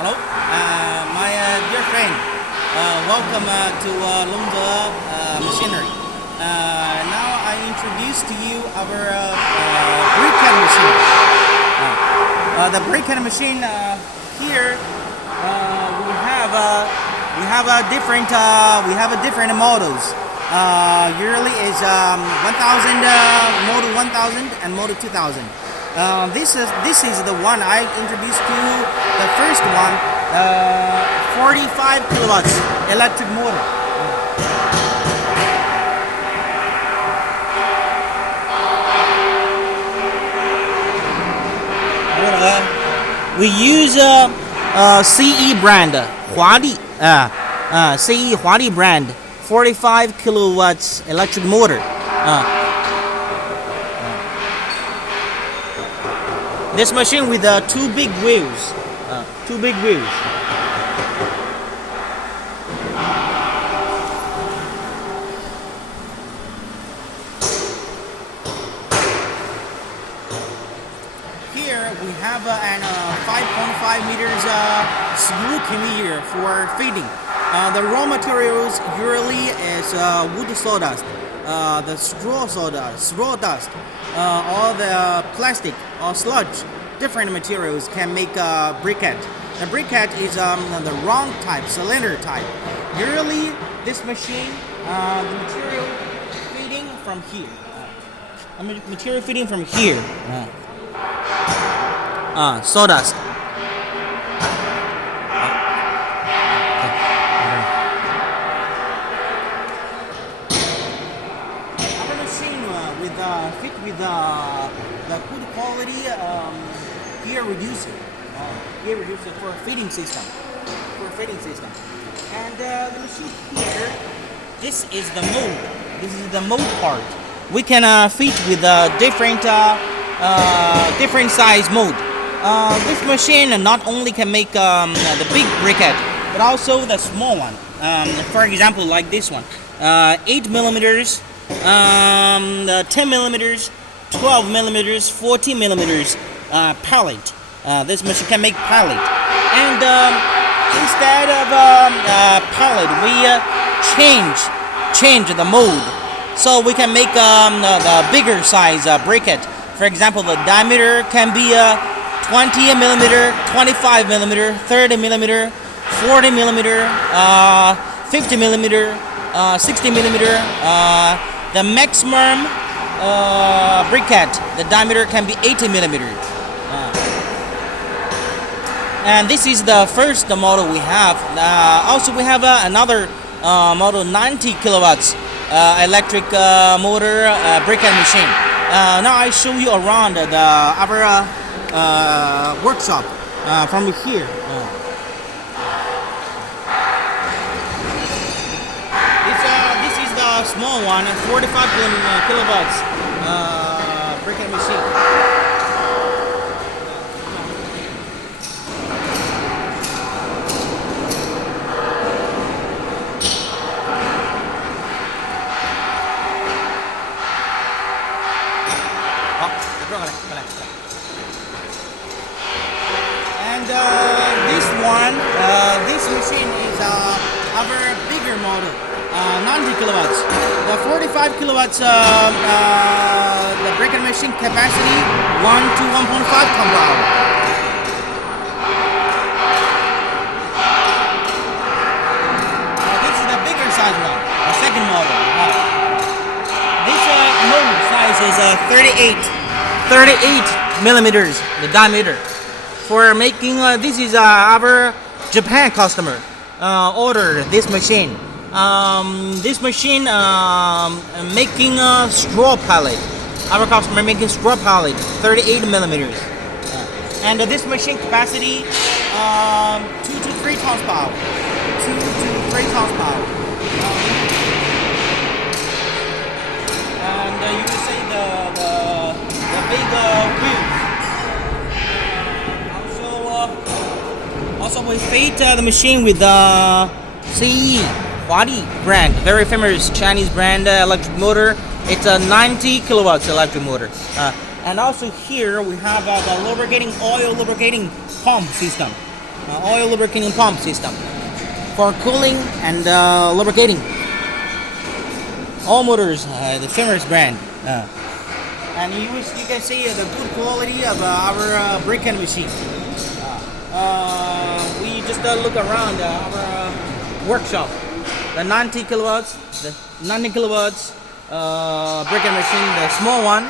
Hello, my dear friend. Welcome to LONGZE Machinery. Now I introduce to you our briquette machine. The briquette machine here we have different models. Usually is 1000 model 1000 and model 2000. This is the one I introduced to you. The first one, 45 kilowatts electric motor. We use CE brand, 华丽 CE 华丽 brand, 45 kilowatts electric motor. This machine with two big wheels. Here we have an 5.5 meters screw conveyor for feeding. The raw materials usually is wood sawdust, the straw dust, all the plastic or sludge. Different materials can make a briquette. The briquette is the round type, cylinder type. Usually this machine, the material feeding from here. Sawdust. Our machine fit with the good quality gear reducer. For feeding system. And the machine here, this is the mold. This is the mold part. We can feed with different size mold. This machine not only can make the big briquette, but also the small one. For example, like this one, 8 millimeters, 10 millimeters, 12 millimeters, 14 millimeters pallet. This machine can make pallet, and instead of pallet, we change the mold, so we can make the bigger size briquette. For example, the diameter can be 20 millimeter, 25 millimeter, 30 millimeter, 40 millimeter, 50 millimeter, 60 millimeter. The maximum briquette, the diameter can be 80 millimeters. And this is the first model we have. Also, we have another model, 90 kilowatts electric motor briquette machine. Now I show you around our workshop from here. This is the small one, 45 kilowatts briquette machine. And this machine is our bigger model, 90 kilowatts. The 45 kilowatts, the briquette machine capacity 1 to 1.5 ton per hour. This is the bigger size one, the second model. This mold size is 38 millimeters, the diameter. For making this is our Japan customer ordered this machine. This machine making a straw pallet. Our customer making straw pallet, 38 millimeters. And this machine capacity 2 to 3 tons per hour. 2 to 3 tons per hour. And you can see the big wheels. Also we feed the machine with the CE 华丽 brand, very famous Chinese brand electric motor. It's a 90 kilowatts electric motor. And also here we have the oil lubricating pump system. oil lubricating pump system for cooling and lubricating. All motors, the famous brand. And you can see the good quality of our briquette machine. We just look around our workshop. The 90 kilowatts briquette machine, the small one.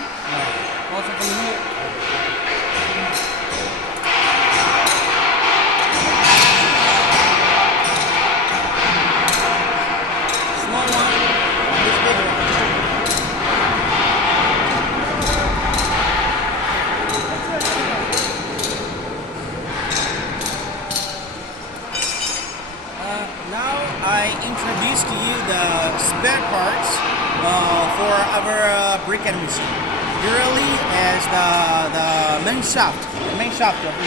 Also from here. Small one, this big one. Now I introduce to you the spare parts for our briquette machine. Really is the main shaft. The main shaft over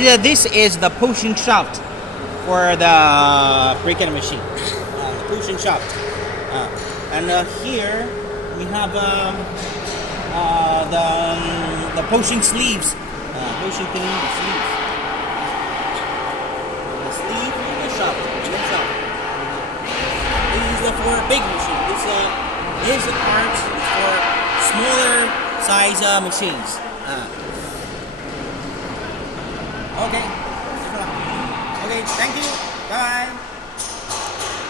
here. This is the pushing shaft for the briquette machine. The pushing shaft. And here we have the pushing sleeves. Pushing sleeves. The sleeve and the shaft. This is for a big machine. This part is for smaller size machines. Okay. Okay, thank you. Bye.